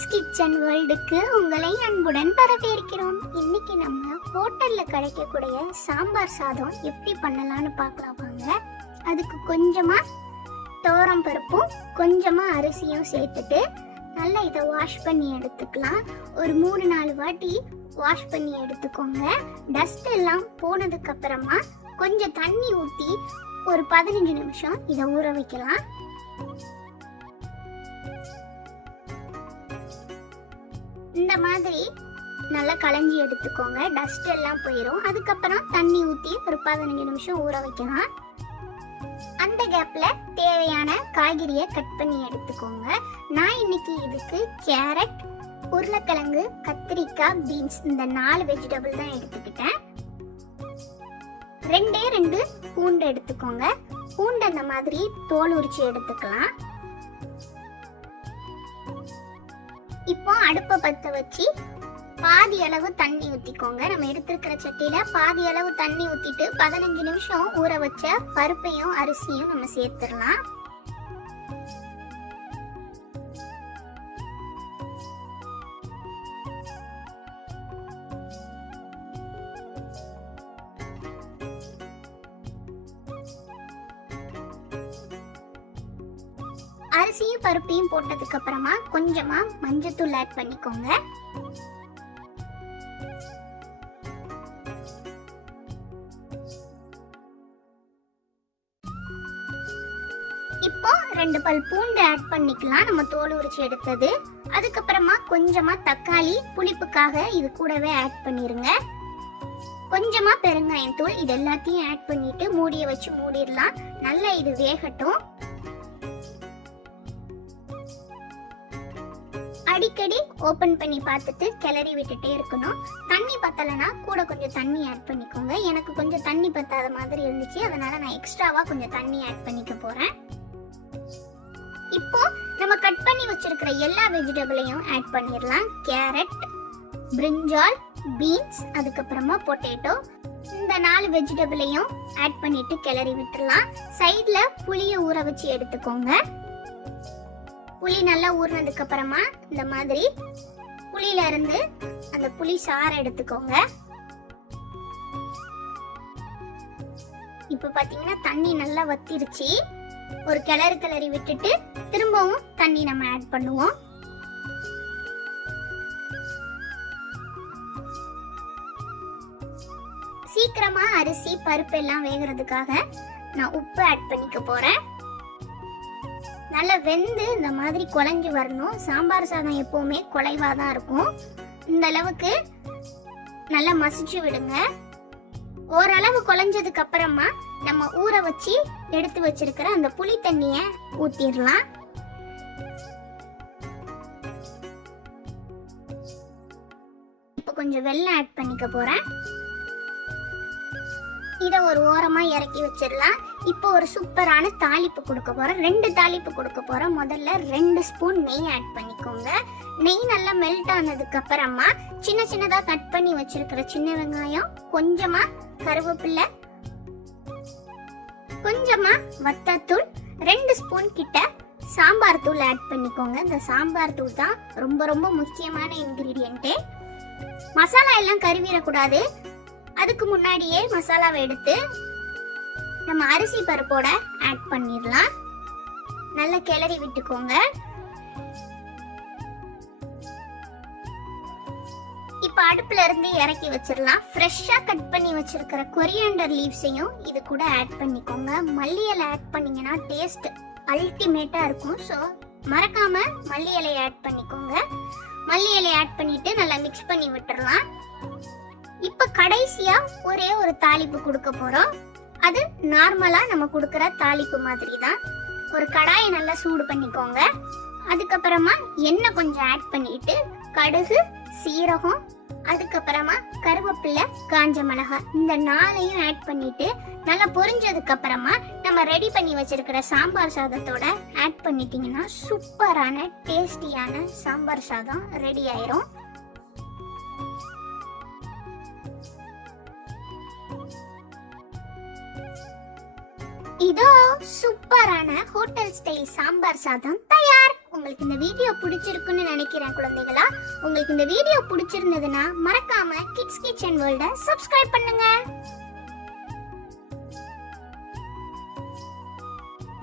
Kids kitchen வேர்ல்டுக்கு உங்களை அன்புடன் வரவேற்கிறோம். இன்னைக்கு நம்ம ஹோட்டல்ல கிடைக்கக்கூடிய சாம்பார் சாதம் எப்படி பண்ணலாம்னு பார்க்கலாம் வாங்க. அதுக்கு கொஞ்சமா தோரம் பருப்பும் கொஞ்சமா அரிசியும் சேர்த்துட்டு நல்லா இதை வாஷ் பண்ணி எடுத்துக்கலாம். ஒரு மூணு நாலு வாட்டி வாஷ் பண்ணி எடுத்துக்கோங்க. டஸ்ட் எல்லாம் போனதுக்கு அப்புறமா கொஞ்சம் தண்ணி ஊற்றி ஒரு பதினஞ்சு நிமிஷம் இதை ஊற வைக்கலாம். இந்த மாதிரி நல்லா களைஞ்சி எடுத்துக்கோங்க. டஸ்ட் எல்லாம் போயிடும் அதுக்கப்புறம் தண்ணி ஊற்றி ஒரு பதினஞ்சு நிமிஷம் ஊற வைக்கலாம். அந்த கேப்பில் தேவையான காய்கறியை கட் பண்ணி எடுத்துக்கோங்க. நான் இன்னைக்கு இதுக்கு கேரட் உருளைக்கிழங்கு கத்திரிக்காய் பீன்ஸ் இந்த நாலு வெஜிடபிள் தான் எடுத்துக்கிட்டேன். ரெண்டே ரெண்டு பூண்டு எடுத்துக்கோங்க. பூண்டு அந்த மாதிரி தோல் உரிச்சு எடுத்துக்கலாம். இப்போ அடுப்பை பற்ற வச்சு பாதி அளவு தண்ணி ஊற்றிக்கோங்க நம்ம எடுத்திருக்கிற சட்டியில் பாதி அளவு தண்ணி ஊற்றிட்டு பதினஞ்சு நிமிஷம் ஊற வச்ச பருப்பையும் அரிசியும் நம்ம சேர்த்துடலாம். அரிசியும் பருப்பையும் போட்டதுக்கு அப்புறமா கொஞ்சமா மஞ்சத்தூள் ஆட் பண்ணிக்கோங்க. இப்போ ரெண்டு பல் பூண்டு ஆட் பண்ணிக்கலாம். நம்ம தோல் உரிச்சு எடுத்தது. அதுக்கப்புறமா கொஞ்சமா தக்காளி புளிப்புக்காக இது கூடவே ஆட் பண்ணிருங்க. கொஞ்சமா பெருங்காயம் தூள் இது எல்லாத்தையும் ஆட் பண்ணிட்டு மூடிய வச்சு மூடிடலாம். நல்லா இது வேகட்டும். அடிக்கடி ஓபன் பண்ணி பார்த்துட்டு கிளறி விட்டுட்டே இருக்கணும். தண்ணி பத்தலைன்னா கூட கொஞ்சம் தண்ணி ஆட் பண்ணிக்கோங்க. எனக்கு கொஞ்சம் தண்ணி பத்தாத மாதிரி இருந்துச்சு. அதனால நான் எக்ஸ்ட்ராவா கொஞ்சம் தண்ணி ஆட் பண்ணிக்க போறேன். இப்போ நம்ம கட் பண்ணி வச்சிருக்கிற எல்லா வெஜிடபிளையும் ஆட் பண்ணிடலாம். கேரட் பிரிஞ்சால் பீன்ஸ் அதுக்கப்புறமா பொட்டேட்டோ இந்த நாலு வெஜிடபிளையும் ஆட் பண்ணிட்டு கிளறி விட்டுறலாம் சைடில் புளியை ஊற வச்சு எடுத்துக்கோங்க. புளி நல்லா ஊறினதுக்கு அப்புறமா இந்த மாதிரி புளியில இருந்து அந்த புளி சாறை எடுத்துக்கோங்க. இப்ப பாத்தீங்கன்னா தண்ணி நல்லா வத்திருச்சு. ஒரு கிளறு கிளறி விட்டுட்டு திரும்பவும் தண்ணி நம்ம ஆட் பண்ணுவோம். சீக்கிரமா அரிசி பருப்பு எல்லாம் வேகிறதுக்காக நான் உப்பு ஆட் பண்ணிக்க போறேன். நல்லா வெந்து இந்த மாதிரி குழஞ்சி வரணும். சாம்பார் சாதம் எப்போவுமே குலைவாக தான் இருக்கும். இந்த அளவுக்கு நல்லா மசிச்சு விடுங்க. ஓரளவு குழஞ்சதுக்கு அப்புறமா நம்ம ஊற வச்சு எடுத்து வச்சிருக்கிற அந்த புளி தண்ணிய ஊத்திடலாம். இப்போ கொஞ்சம் வெள்ளம் ஆட் பண்ணிக்க போறேன். இதை ஒரு ஓரமா இறக்கி வச்சிடலாம். இப்போ ஒரு சூப்பரான தாளிப்பு கொடுக்க போகிறோம் ரெண்டு தாளிப்பு கொடுக்க போகிறோம் முதல்ல ரெண்டு ஸ்பூன் நெய் ஆட் பண்ணிக்கோங்க. நெய் நல்லா மெல்ட் ஆனதுக்கப்புறமா சின்ன சின்னதாக கட் பண்ணி வச்சிருக்கிற சின்ன வெங்காயம் கொஞ்சமாக கருவேப்பிலை கொஞ்சமாக வத்தத்தூள் ரெண்டு ஸ்பூன் கிட்ட சாம்பார் தூள் ஆட் பண்ணிக்கோங்க. இந்த சாம்பார் தூள் தான் ரொம்ப ரொம்ப முக்கியமான இன்க்ரீடியண்ட்டு மசாலா எல்லாம் கருவிடக்கூடாது. அதுக்கு முன்னாடியே மசாலாவை எடுத்து நம்ம அரிசி பருப்போட ஆட் பண்ணிடலாம். நல்லா கிளறி விட்டுக்கோங்க. இப்போ அடுப்புல இருந்து இறக்கி வச்சிடலாம். ஃப்ரெஷ்ஷாக கட் பண்ணி வச்சிருக்கிற கொரியாண்டர் லீவ்ஸையும் இது கூட ஆட் பண்ணிக்கோங்க. மல்லி இலை ஆட் பண்ணிங்கன்னா டேஸ்ட் அல்டிமேட்டாக இருக்கும். ஸோ மறக்காம மல்லி இலையை ஆட் பண்ணிக்கோங்க. மல்லி இலையை ஆட் பண்ணிட்டு நல்லா மிக்ஸ் பண்ணி விட்டுறலாம் இப்போ கடைசியாக ஒரே ஒரு தாளிப்பு கொடுக்க போகிறோம் அது நார்மலாக நம்ம கொடுக்குற தாளிப்பு மாதிரி தான் ஒரு கடாயை நல்லா சூடு பண்ணிக்கோங்க. அதுக்கப்புறமா எண்ணெய் கொஞ்சம் ஆட் பண்ணிட்டு கடுகு சீரகம் அதுக்கப்புறமா கருவேப்பிலை காஞ்ச மிளகாய் இந்த நாளையும் ஆட் பண்ணிட்டு நல்லா பொரிஞ்சதுக்கு அப்புறமா நம்ம ரெடி பண்ணி வச்சிருக்கிற சாம்பார் சாதத்தோட ஆட் பண்ணிட்டீங்கன்னா சூப்பரான டேஸ்டியான சாம்பார் சாதம் ரெடி ஆயிரும். இதோ சூப்பரான ஹோட்டல் ஸ்டைல் சாம்பார் சாதம் தயார். உங்களுக்கு இந்த வீடியோ பிடிச்சிருக்குன்னு நினைக்கிறேன் குழந்தைகளா. உங்களுக்கு இந்த வீடியோ பிடிச்சிருந்ததுன்னா மறக்காம கிட்ஸ் கிச்சன் வேர்ல்ட சப்ஸ்கிரைப் பண்ணுங்க.